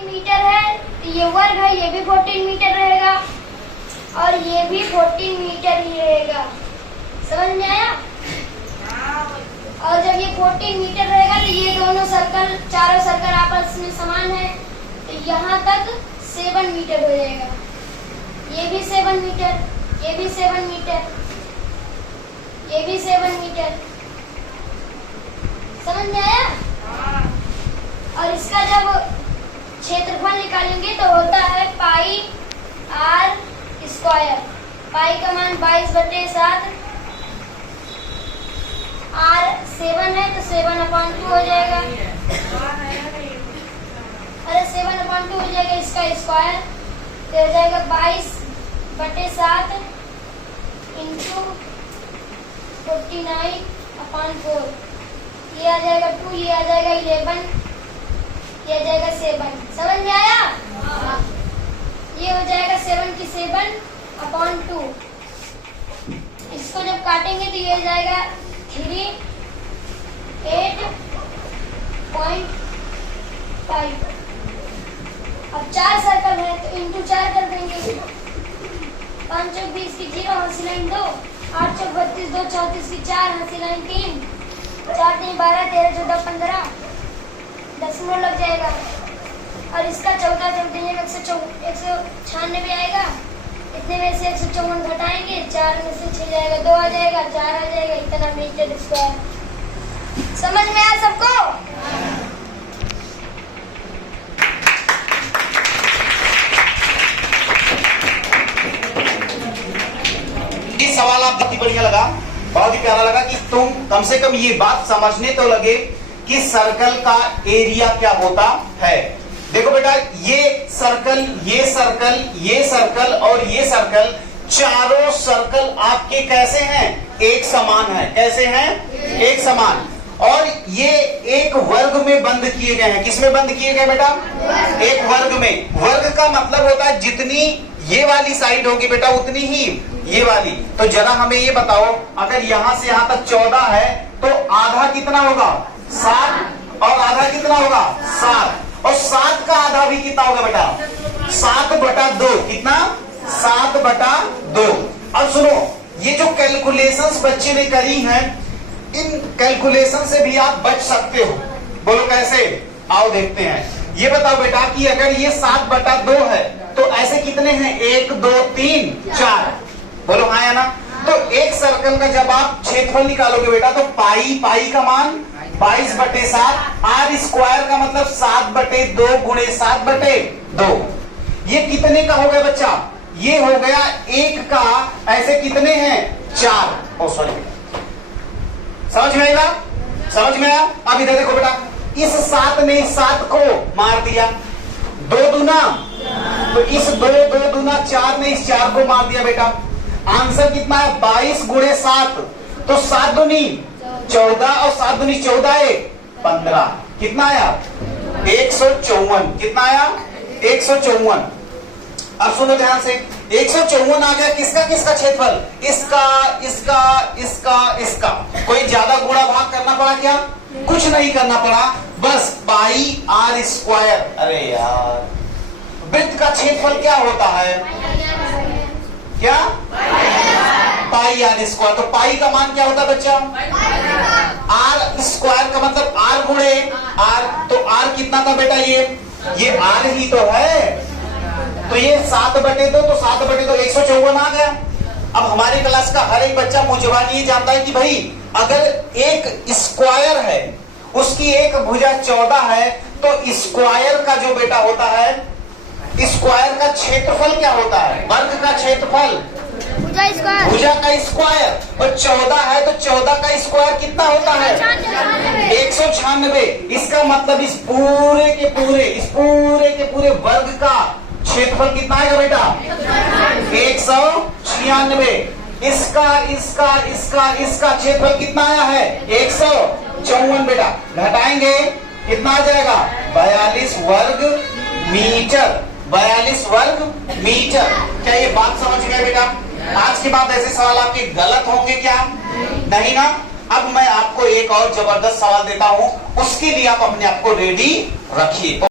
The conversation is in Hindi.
14 मीटर है, तो ये वर्ग है, ये भी 14 मीटर रहेगा और ये भी 14 मीटर ही रहेगा। समझ में आया? और जब ये 14 मीटर रहेगा तो ये दोनों सर्कल, चारों सर्कल आपस में समान है, तो यहाँ तक 7 मीटर हो जाएगा। ये भी 7 मीटर, ये भी 7 मीटर, ये भी 7 मीटर। समझ में आया? और इसका जब क्षेत्रफल निकालेंगे तो होता है पाई आर स्क्वायर। पाई का मान 22/7, आर 7 है तो 7/2 हो जाएगा। अरे 7/2 हो जाएगा, इसका स्क्वायर तो हो जाएगा 22/7 इंटू 49/4। ये आ जाएगा 2, ये आ जाएगा 11, ये आ जाएगा 7। समझ में आया? ये हो जाएगा 7 की 7/2। इसको जब काटेंगे तो ये हो जाएगा 38.5। अब 4 सर्कल है तो इंटू 4 कर देंगे। 5 चौक 20 की 0, हंसी लाइन 2, 8 चौक 32, 2 34 की 4, हंसी लाइन 3, 4 3 12, 13 14 15, दशमलव लग जाएगा। और इसका 14 जोड़ देंगे 196 आएगा। इतने में से 154 घटाएंगे, 4 में से 6 जाएगा, 2 आ जाएगा, 4 आ जाएगा, इतना मीटर स्क्वायर। समझ में आया सबको? ये सवाल आप बहुत ही बढ़िया लगा, बहुत ही प्यारा लगा कि तुम कम से कम ये बात समझने तो लगे कि सर्कल का एरिया क्या होता है। देखो बेटा, ये सर्कल, ये सर्कल, ये सर्कल और ये सर्कल, चारों सर्कल आपके कैसे हैं? एक समान है। कैसे हैं? एक समान। और ये एक वर्ग में बंद किए गए हैं। किस में बंद किए गए बेटा? एक वर्ग में। वर्ग का मतलब होता है जितनी ये वाली साइड होगी बेटा उतनी ही ये वाली। तो जरा हमें ये बताओ, अगर यहां से यहां तक 14 है तो आधा कितना होगा? 7। और आधा कितना होगा? 7। और 7 का आधा भी कितना होगा बेटा? 7/2। कितना? 7/2। अब सुनो, ये जो कैलकुलेशंस बच्चे ने करी हैं, इन कैलकुलेशन से भी आप बच सकते हो। बोलो कैसे? आओ देखते हैं। ये बताओ बेटा कि अगर ये 7/2 है तो ऐसे कितने हैं? 1 2 3 4। बोलो हाँ या ना? तो एक सर्कल का जब आप क्षेत्रफल निकालोगे बेटा तो पाई का मान 22/7, आर स्क्वायर का मतलब 7/2 गुणे 7/2। ये कितने का हो गया बच्चा? ये हो गया 1 का। ऐसे कितने हैं? 4। सॉरी, समझ में आएगा? समझ में आया? अब इधर देखो बेटा, इस 7 ने इस 7 को मार दिया। 2 दूना, तो इस 2 दूना 4 ने इस 4 को मार दिया बेटा। आंसर कितना है? 22 गुणे 7, तो 7 दूनी 14 और 7 दूनी 14 1 15। कितना आया? 154। कितना आया? 154। अब सुनो ध्यान से, 154 आ गया। किसका किसका क्षेत्रफल? इसका, इसका, इसका, इसका। कोई ज्यादा गुणा भाग करना पड़ा क्या? कुछ नहीं करना पड़ा, बस पाई आर स्क्वायर। अरे यार, वृत्त का क्षेत्रफल क्या होता है? क्या? पाई आर स्क्वायर। तो पाई का मान क्या होता है बच्चा? आर स्क्वायर का मतलब आर गुणे आर। तो आर कितना था बेटा? ये आर ही तो है। तो ये 7/2, तो 7/2 154 आ गया। अब हमारे क्लास का हर एक बच्चा मुझवानी ये जानता है कि भाई अगर एक स्क्वायर है, उसकी एक भुजा 14 है, तो स्क्वायर का जो बेटा होता है, स्क्वायर का क्षेत्रफल क्या होता है? वर्ग का क्षेत्रफल, भुजा का स्क्वायर। और 14 है तो 14 का स्क्वायर कितना होता है? 196। इसका मतलब इस पूरे के पूरे वर्ग का क्षेत्रफल कितना आएगा बेटा? 196। इसका क्षेत्रफल कितना आया है? 154 बेटा। घटाएंगे कितना आ जाएगा? 42 वर्ग मीटर। 42 वर्ग मीटर। क्या ये बात समझ गए बेटा? आज के बाद ऐसे सवाल आपके गलत होंगे क्या? नहीं ना? अब मैं आपको एक और जबरदस्त सवाल देता हूं, उसके लिए आप अपने आप को रेडी रखिए।